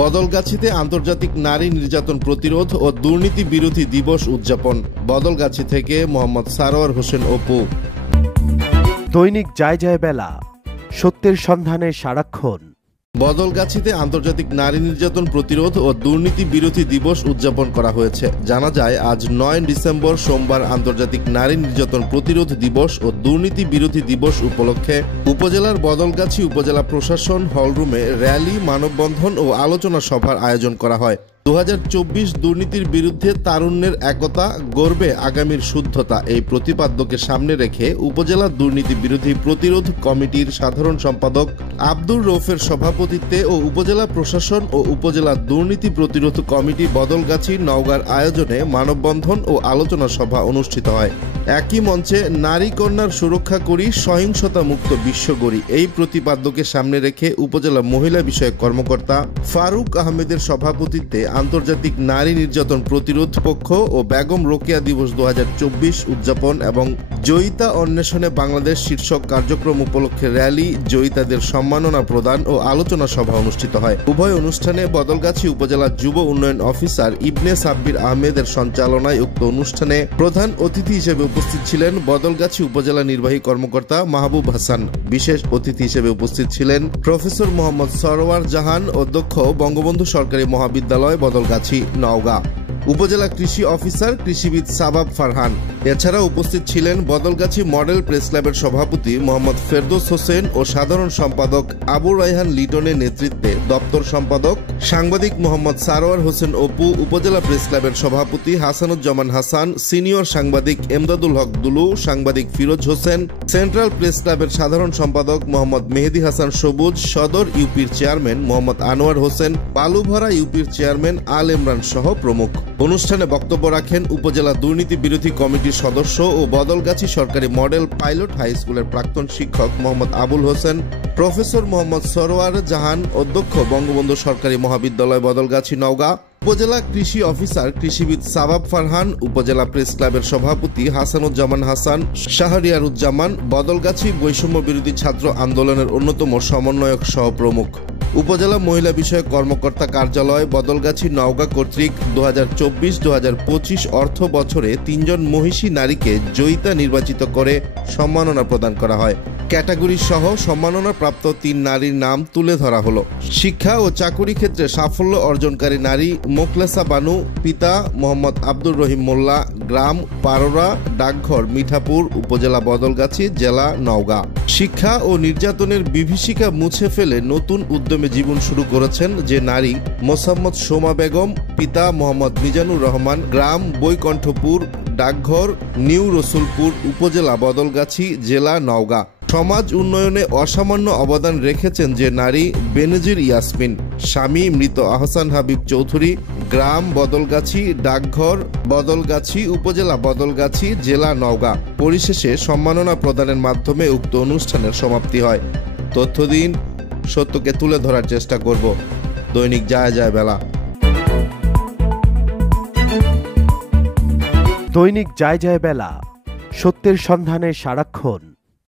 বদলগাছীতে আন্তর্জাতিক নারী নির্যাতন প্রতিরোধ ও দুর্নীতি বিরোধী দিবস উদযাপন। বদলগাছী থেকে মোহাম্মদ সারোয়ার হোসেন অপু। দৈনিক যায় যায় বেলা, সত্যের সন্ধানে সারাক্ষণ। বদলগাছীতে আন্তর্জাতিক নারী নির্যাতন প্রতিরোধ ও দুর্নীতি বিরোধী দিবস উদযাপন করা হয়েছে। জানা যায়, আজ ৯ ডিসেম্বর সোমবার আন্তর্জাতিক নারী নির্যাতন প্রতিরোধ দিবস ও দুর্নীতি বিরোধী দিবস উপলক্ষে উপজেলার বদলগাছী উপজেলা প্রশাসন হলরুমে র্যালি, মানববন্ধন ও আলোচনা সভার আয়োজন করা হয়। ২০২৪ দুর্নীতির বিরুদ্ধে তারুণ্যের একতা, গর্বে আগামীর শুদ্ধতা এই প্রতিপাদ্যকে সামনে রেখে উপজেলা দুর্নীতি বিরোধী প্রতিরোধ কমিটির সাধারণ সম্পাদক আব্দুর রৌফের সভাপতিত্বে ও উপজেলা প্রশাসন ও উপজেলা দুর্নীতি প্রতিরোধ কমিটি বদলগাছী নওগাঁর আয়োজনে মানববন্ধন ও আলোচনা সভা অনুষ্ঠিত হয়। একই মঞ্চে নারী কন্যার সুরক্ষা করি, সহিংসতা মুক্ত বিশ্ব গড়ি এই প্রতিপাদ্যকে সামনে রেখে উপজেলা মহিলা বিষয়ক কর্মকর্তা ফারুক আহমেদের সভাপতিত্বে আন্তর্জাতিক নারী নির্যাতন প্রতিরোধ পক্ষ ও বেগম রোকেয়া দিবস ২০২৪ উদযাপন এবং জয়িতা অন্বেষণে বাংলাদেশ শীর্ষক কার্যক্রম উপলক্ষে র্যালি, জয়িতাদের সম্মাননা প্রদান ও আলোচনা সভা অনুষ্ঠিত হয়। উভয় অনুষ্ঠানে বদলগাছী উপজেলা যুব উন্নয়ন অফিসার ইবনে সাব্বির আহমেদের সঞ্চালনায় উক্ত অনুষ্ঠানে প্রধান অতিথি হিসেবে উপস্থিত ছিলেন বদলগাছী উপজেলা নির্বাহী কর্মকর্তা মাহবুব হাসান। বিশেষ অতিথি হিসেবে উপস্থিত ছিলেন প্রফেসর মোহাম্মদ সরওয়ার জাহান, অধ্যক্ষ, বঙ্গবন্ধু সরকারি মহাবিদ্যালয় বদলগাছী নওগাঁ, উপজেলা কৃষি অফিসার কৃষিবিদ সাবাব ফারহান। এছাড়া উপস্থিত ছিলেন বদলগাছী মডেল প্রেস ক্লাবের সভাপতি মোহাম্মদ ফেরদৌস হোসেন ও সাধারণ সম্পাদক আবু রায়হান লিটনের নেতৃত্বে দপ্তর সম্পাদক সাংবাদিক মোহাম্মদ সারোয়ার হোসেন অপু, উপজেলা প্রেস ক্লাবের সভাপতি হাসানুজ্জামান হাসান, সিনিয়র সাংবাদিক এমদাদুল হক দুলু, সাংবাদিক ফিরোজ হোসেন, সেন্ট্রাল প্রেস ক্লাবের সাধারণ সম্পাদক মোহাম্মদ মেহেদি হাসান সবুজ, সদর ইউপির চেয়ারম্যান মোহাম্মদ আনোয়ার হোসেন, বালুভরা ইউপির চেয়ারম্যান আল ইমরান সহ প্রমুখ। অনুষ্ঠানে বক্তব্য রাখেন উপজেলা দুর্নীতি বিরোধী কমিটির সদস্য ও বদলগাছী সরকারি মডেল পাইলট হাই স্কুলের প্রাক্তন শিক্ষক মোহাম্মদ আবুল হোসেন, প্রফেসর মোহাম্মদ সরওয়ার জাহান, অধ্যক্ষ, বঙ্গবন্ধু সরকারি মহাবিদ্যালয় বদলগাছী নওগাঁ, উপজেলা কৃষি অফিসার কৃষিবিদ সাবাব ফারহান, উপজেলা প্রেস ক্লাবের সভাপতি হাসানুজ্জামান হাসান, শাহরিয়ারুজ্জামান, বদলগাছী বৈষম্য বিরোধী ছাত্র আন্দোলনের অন্যতম সমন্বয়ক সহ প্রমুখ। উপজেলা মহিলা বিষয়ক কর্মকর্তা কার্যালয় বদলগাছী নওগাঁ কর্তৃক ২০২৪-২০২৫ অর্থ বছরে ৩ জন মহিষী নারীকে জয়িতা নির্বাচিত করে সম্মাননা প্রদান করা হয়। ক্যাটাগরি সহ সম্মাননা প্রাপ্ত ৩ নারীর নাম তুলে ধরা হলো। শিক্ষা ও চাকুরি ক্ষেত্রে সাফল্য অর্জনকারী নারী মোখলেসা বানু, পিতা মোহাম্মদ আব্দুর রহিম মোল্লা, গ্রাম পারোরা, ডাকঘর মিঠাপুর, উপজেলা বদলগাছী, জেলা নওগাঁ। শিক্ষা ও নির্যাতনের বিভীষিকা মুছে ফেলে নতুন উদ্যমে জীবন শুরু করেছেন যে নারী মোসাম্মদ সোমা বেগম, পিতা মোহাম্মদ মিজানুর রহমান, গ্রাম বৈকণ্ঠপুর, ডাকঘর নিউ রসুলপুর, উপজেলা বদলগাছী, জেলা নওগাঁ। সমাজ উন্নয়নে অসামান্য অবদান রেখেছেন যে নারী বেনজির ইয়াসমিন, স্বামী মৃত আহসান হাবিব চৌধুরী, গ্রাম বদলগাছী, ডাকঘর বদলগাছী, উপজেলা বদলগাছী, জেলা নওগাঁ। পরিশেষে সম্মাননা প্রদানের মাধ্যমে উক্ত অনুষ্ঠানের সমাপ্তি হয়। তথ্য দিন, সত্যকে তুলে ধরার চেষ্টা করব। দৈনিক যায় যায় বেলা। দৈনিক যায় যায় বেলা, সত্যের সন্ধানে সারাক্ষণ।